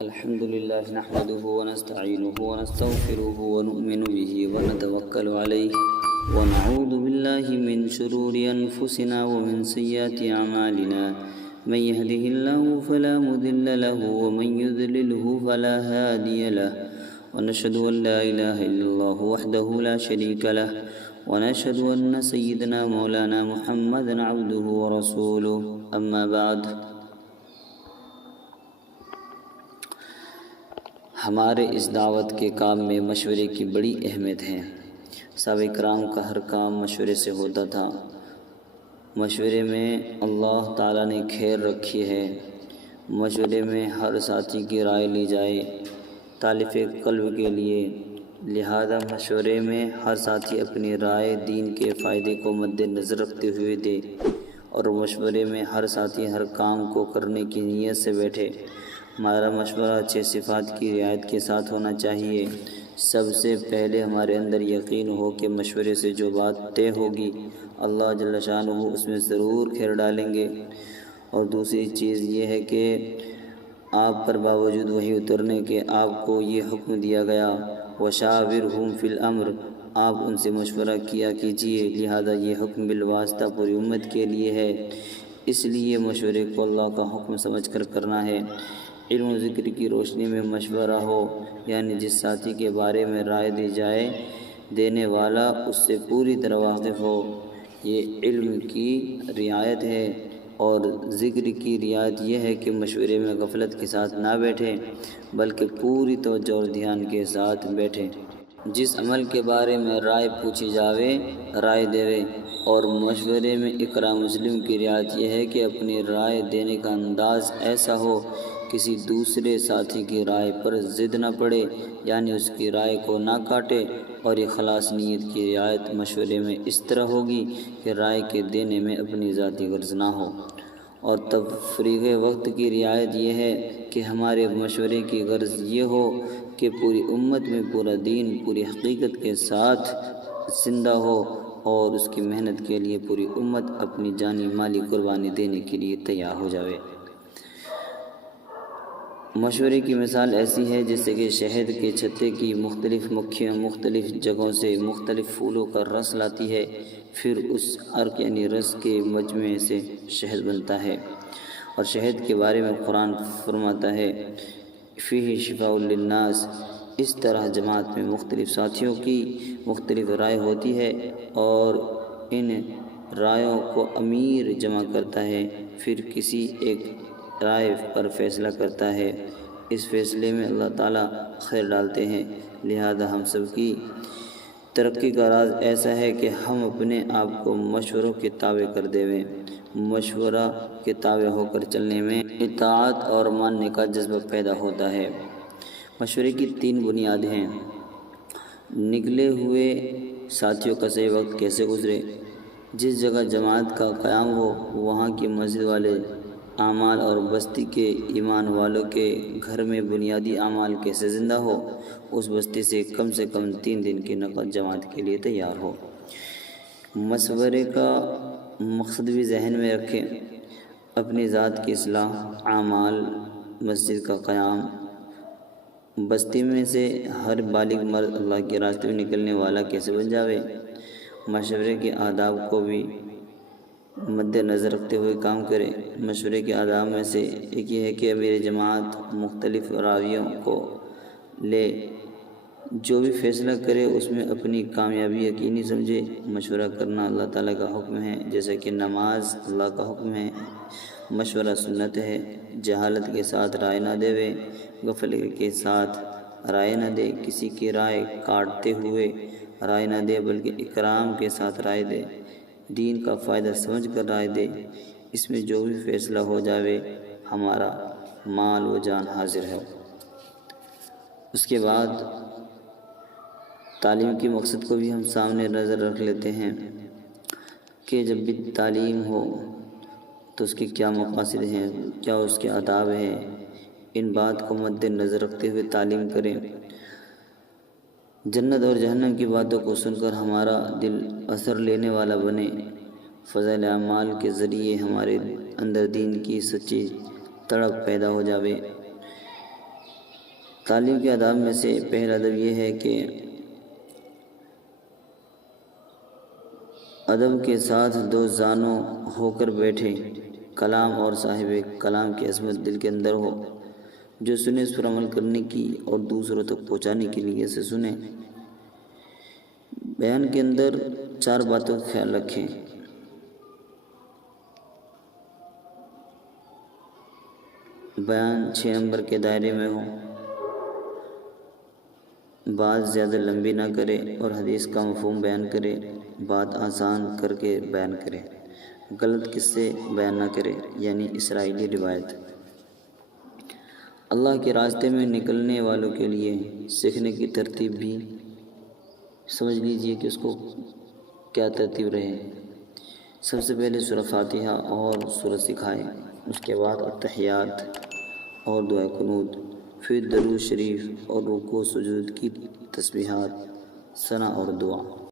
الحمد لله نحمده ونستعينه ونستغفره ونؤمن به ونتوكل عليه ونعوذ بالله من شرور أنفسنا ومن سيئات أعمالنا من يهده الله فلا مضل له ومن يضلله فلا هادي له ونشهد أن لا إله إلا الله وحده لا شريك له ونشهد أن سيدنا مولانا محمدا عبده ورسوله أما بعد ہمارے اس دعوت کے کام میں مشورے کی بڑی اہمیت ہے۔ صحابہ کرام کا ہر کام مشورے سے ہوتا تھا۔ مشورے میں اللہ تعالیٰ نے خیر رکھی ہے۔ مشورے میں ہر ساتھی کی رائے لی جائے تالیف قلب کے لیے، لہذا مشورے میں ہر ساتھی اپنی رائے دین کے فائدے کو مد نظر رکھتے ہوئے دے، اور مشورے میں ہر ساتھی ہر کام کو کرنے کی نیت سے بیٹھے۔ ہمارا مشورہ اچھے صفات کی رعایت کے ساتھ ہونا چاہیے۔ سب سے پہلے ہمارے اندر یقین ہو کہ مشورے سے جو بات طے ہوگی اللہ جل شانہ اس میں ضرور خیر ڈالیں گے۔ اور دوسری چیز یہ ہے کہ آپ پر باوجود وحی اترنے کے آپ کو یہ حکم دیا گیا وَشَاوِرْهُمْ فِي الْأَمْرِ، آپ ان سے مشورہ کیا کیجیے، لہذا یہ حکم بالواسطہ پوری امت کے لیے ہے۔ اس لیے مشورے کو اللہ کا حکم سمجھ کر کرنا ہے۔ علم و ذکر کی روشنی میں مشورہ ہو، یعنی جس ساتھی کے بارے میں رائے دی جائے دینے والا اس سے پوری طرح واقف ہو، یہ علم کی رعایت ہے۔ اور ذکر کی رعایت یہ ہے کہ مشورے میں غفلت کے ساتھ نہ بیٹھے بلکہ پوری توجہ اور دھیان کے ساتھ بیٹھے۔ جس عمل کے بارے میں رائے پوچھی جاوے رائے دیوے۔ اور مشورے میں اقرا مسلم کی رعایت یہ ہے کہ اپنی رائے دینے کا انداز ایسا ہو کسی دوسرے ساتھی کی رائے پر ضد نہ پڑے، یعنی اس کی رائے کو نہ کاٹے۔ اور اخلاص نیت کی رعایت مشورے میں اس طرح ہوگی کہ رائے کے دینے میں اپنی ذاتی غرض نہ ہو۔ اور تفریغ وقت کی رعایت یہ ہے کہ ہمارے مشورے کی غرض یہ ہو کہ پوری امت میں پورا دین پوری حقیقت کے ساتھ زندہ ہو، اور اس کی محنت کے لیے پوری امت اپنی جانی مالی قربانی دینے کے لیے تیار ہو جاوے۔ مشورے کی مثال ایسی ہے جیسے کہ شہد کے چھتے کی مختلف مکھیاں مختلف جگہوں سے مختلف پھولوں کا رس لاتی ہے، پھر اس عرق یعنی رس کے مجموعے سے شہد بنتا ہے۔ اور شہد کے بارے میں قرآن فرماتا ہے فیہ شفاء للناس۔ اس طرح جماعت میں مختلف ساتھیوں کی مختلف رائے ہوتی ہے، اور ان رائےوں کو امیر جمع کرتا ہے، پھر کسی ایک رائے پر فیصلہ کرتا ہے۔ اس فیصلے میں اللہ تعالیٰ خیر ڈالتے ہیں، لہذا ہم سب کی ترقی کا راز ایسا ہے کہ ہم اپنے آپ کو مشوروں کے تابع کر دیویں۔ مشورہ کے تابع ہو کر چلنے میں اطاعت اور ماننے کا جذبہ پیدا ہوتا ہے۔ مشورے کی 3 بنیادیں ہیں۔ نکلے ہوئے ساتھیوں کا صحیح وقت کیسے گزرے، جس جگہ جماعت کا قیام ہو وہاں کی مسجد والے اعمال اور بستی کے ایمان والوں کے گھر میں بنیادی اعمال کیسے زندہ ہو، اس بستی سے کم 3 دن کی نقد جماعت کے لیے تیار ہو۔ مشورے کا مقصد بھی ذہن میں رکھیں، اپنی ذات کی اصلاح، اعمال، مسجد کا قیام۔ بستی میں سے ہر بالغ مرد اللہ کے راستے میں نکلنے والا کیسے بن جاوے۔ مشورے کے آداب کو بھی مد نظر رکھتے ہوئے کام کرے۔ مشورے کے آداب میں سے ایک یہ ہے کہ امیر جماعت مختلف راویوں کو لے، جو بھی فیصلہ کرے اس میں اپنی کامیابی یقینی سمجھے۔ مشورہ کرنا اللہ تعالیٰ کا حکم ہے، جیسا کہ نماز اللہ کا حکم ہے۔ مشورہ سنت ہے۔ جہالت کے ساتھ رائے نہ دیوے، غفلت کے ساتھ رائے نہ دے، کسی کی رائے کاٹتے ہوئے رائے نہ دے بلکہ اکرام کے ساتھ رائے دے، دین کا فائدہ سمجھ کر رائے دے۔ اس میں جو بھی فیصلہ ہو جاوے ہمارا مال و جان حاضر ہے۔ اس کے بعد تعلیم کے مقصد کو بھی ہم سامنے نظر رکھ لیتے ہیں کہ جب بھی تعلیم ہو تو اس کے کیا مقاصد ہیں، کیا اس کے آداب ہیں۔ ان بات کو مد نظر رکھتے ہوئے تعلیم کریں۔ جنت اور جہنم کی باتوں کو سن کر ہمارا دل اثر لینے والا بنے۔ فضائل اعمال کے ذریعے ہمارے اندر دین کی سچی تڑپ پیدا ہو جاوے۔ تعلیم کے آداب میں سے پہلا ادب یہ ہے کہ ادب کے ساتھ دو زانوں ہو کر بیٹھے، کلام اور صاحب کلام کی عظمت دل کے اندر ہو، جو سنے اس پر عمل کرنے کی اور دوسروں تک پہنچانے کی نیت سے سنے۔ بیان کے اندر 4 باتوں کا خیال رکھیں۔ بیان 6 نمبر کے دائرے میں ہو، بات زیادہ لمبی نہ کرے اور حدیث کا مفہوم بیان کرے، بات آسان کر کے بیان کرے، غلط قصے بیان نہ کرے یعنی اسرائیلی روایت۔ اللہ کے راستے میں نکلنے والوں کے لیے سیکھنے کی ترتیب بھی سمجھ لیجئے کہ اس کو کیا ترتیب رہے۔ سب سے پہلے سورہ فاتحہ اور سورہ سکھائے، اس کے بعد التحیات اور دعائے قنوت، پھر درود شریف اور رکوع سجود کی تسبیحات، ثنا اور دعا۔